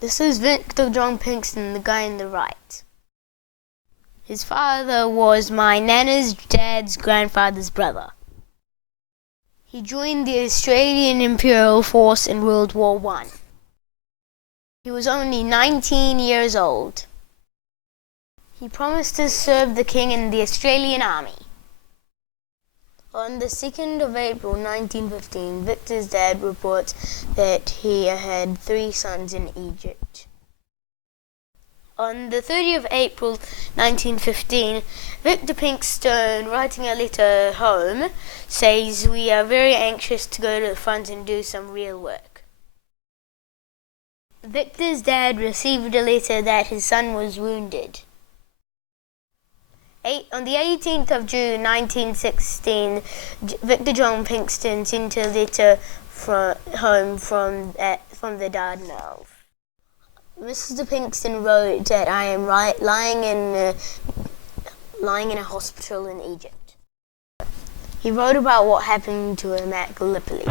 This is Victor John Pinkston, the guy on the right. His father was my nana's dad's grandfather's brother. He joined the Australian Imperial Force in World War I. He was only 19 years old. He promised to serve the king in the Australian Army. On the 2nd of April 1915, Victor's dad reports that he had 3 sons in Egypt. On the 30th of April 1915, Victor Pinkston, writing a letter home, says, "We are very anxious to go to the front and do some real work." Victor's dad received a letter that his son was wounded. On the 18th of June 1916, Victor John Pinkston sent a letter home from the Dardanelles. Mr. Pinkston wrote that I am lying in a hospital in Egypt. He wrote about what happened to him at Gallipoli.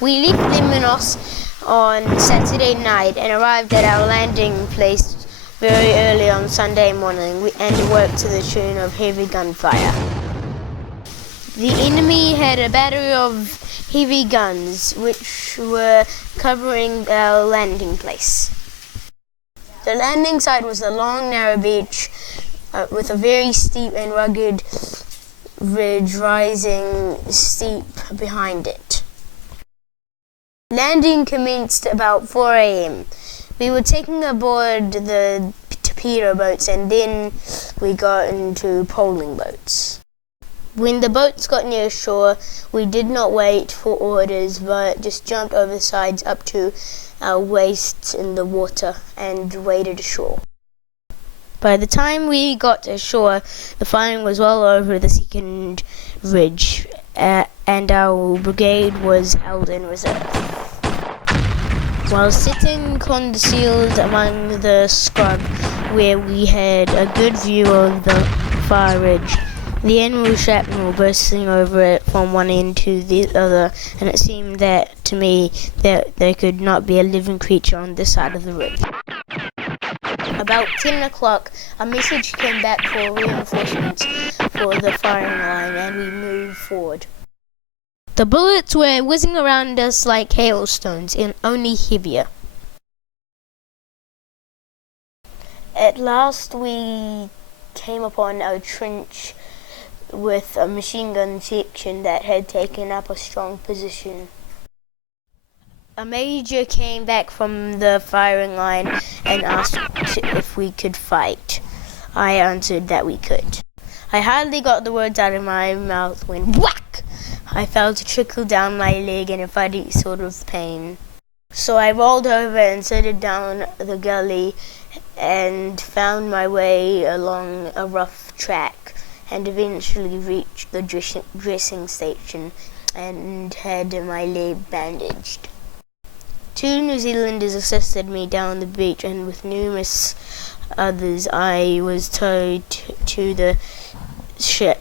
We left Lemnos on Saturday night and arrived at our landing place very early on Sunday morning and worked to the tune of heavy gunfire. The enemy had a battery of heavy guns which were covering our landing place. The landing site was a long, narrow beach with a very steep and rugged ridge rising steep behind it. Landing commenced about 4 a.m. We were taking aboard the torpedo boats and then we got into poling boats. When the boats got near shore, we did not wait for orders but just jumped over the sides up to our waists in the water and waded ashore. By the time we got ashore, the firing was well over the second ridge and our brigade was held in reserve. While sitting concealed among the scrub where we had a good view of the far ridge, the enemy shrapnel bursting over it from one end to the other, and it seemed to me that there could not be a living creature on this side of the ridge. About 10 o'clock, a message came back for reinforcements for the firing line, and we moved forward. The bullets were whizzing around us like hailstones, and only heavier. At last we came upon a trench with a machine gun section that had taken up a strong position. A major came back from the firing line and asked if we could fight. I answered that we could. I hardly got the words out of my mouth when whack! I felt a trickle down my leg and a funny sort of pain. So I rolled over and slid down the gully and found my way along a rough track and eventually reached the dressing station and had my leg bandaged. 2 New Zealanders assisted me down the beach, and with numerous others I was towed to the ship.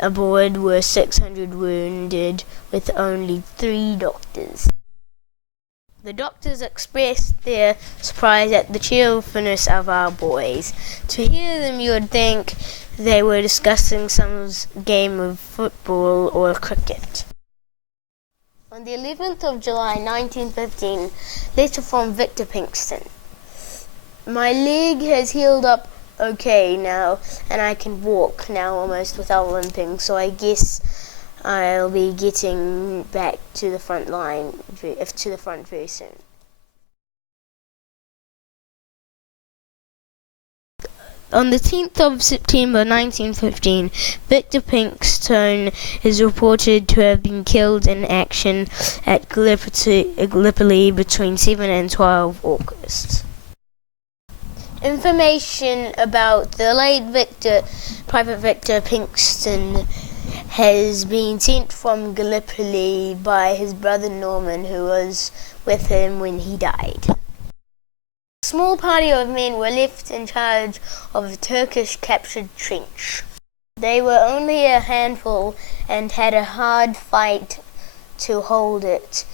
Aboard were 600 wounded, with only 3 doctors. The doctors expressed their surprise at the cheerfulness of our boys. To hear them, you would think they were discussing some game of football or cricket. On the 11th of July 1915, letter from Victor Pinkston. My leg has healed up okay now, and I can walk now almost without limping, so I guess I'll be getting back to the front very soon. On the 10th of September 1915, Victor Pinkston is reported to have been killed in action at Gallipoli between 7 and 12 August. Information about the late Private Victor Pinkston has been sent from Gallipoli by his brother Norman, who was with him when he died. A small party of men were left in charge of the Turkish captured trench. They were only a handful and had a hard fight to hold it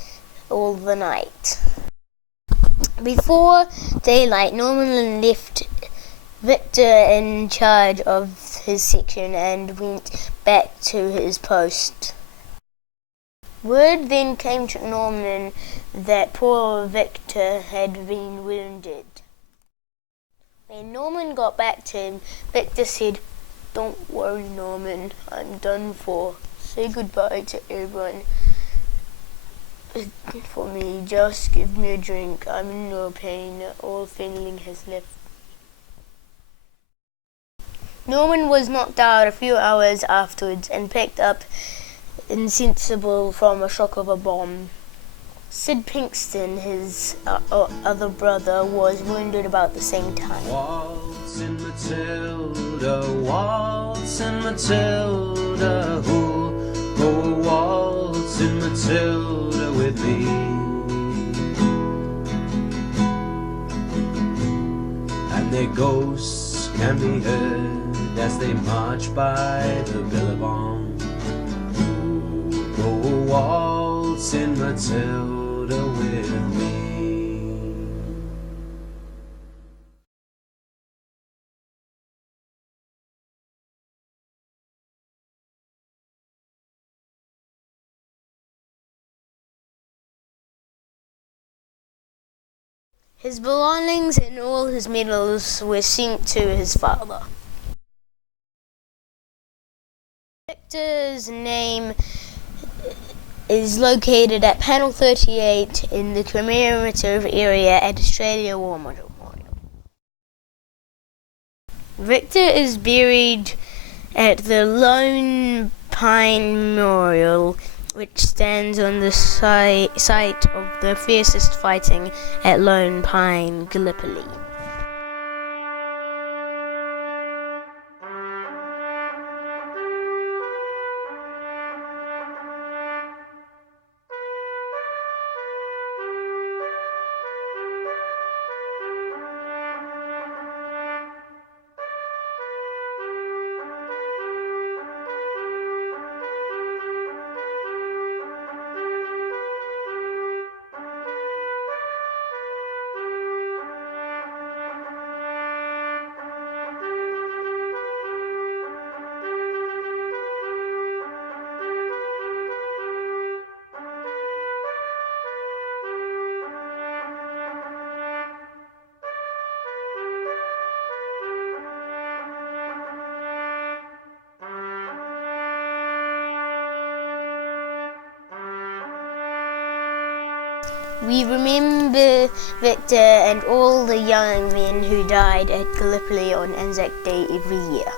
all the night. Before daylight, Norman left Victor in charge of his section and went back to his post. Word then came to Norman that poor Victor had been wounded. When Norman got back to him, Victor said, "Don't worry, Norman, I'm done for. Say goodbye to everyone. For me, just give me a drink. I'm in no pain. All feeling has left." Norman was knocked out a few hours afterwards and picked up insensible from a shock of a bomb. Sid Pinkston, his other brother, was wounded about the same time. Waltzing Matilda, waltzing Matilda, who'll go waltzing Matilda with me? And their ghosts can be heard as they march by the billabong. Go waltzing Matilda with me. His belongings and all his medals were sent to his father. Victor's name is located at panel 38 in the commemorative area at Australia War Memorial. Victor is buried at the Lone Pine Memorial, which stands on the site of the fiercest fighting at Lone Pine, Gallipoli. We remember Victor and all the young men who died at Gallipoli on ANZAC Day every year.